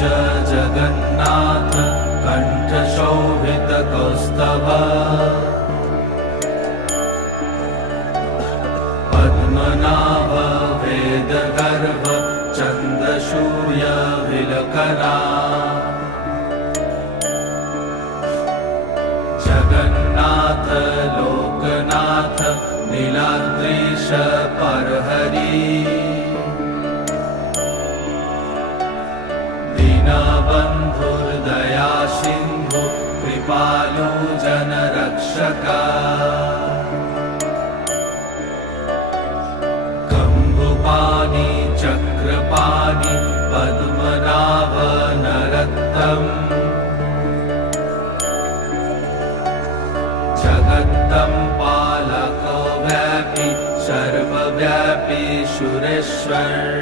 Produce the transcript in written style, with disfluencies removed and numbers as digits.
जगन्नाथ कण्ठशोभितकौस्तभ पद्मनाभ वेदगर्भ चन्द्रसूर्यविलकरा जगन्नाथ लोकनाथ नीलाद्रीश परहरि दीनबन्धुर्दया सिन्धु कृपालु जनरक्षक कम्बुपाणि चक्रपाणि पद्मनाभ नरोत्तम जगत्तं पालको व्यापी सर्वव्यापी सुरेश्वर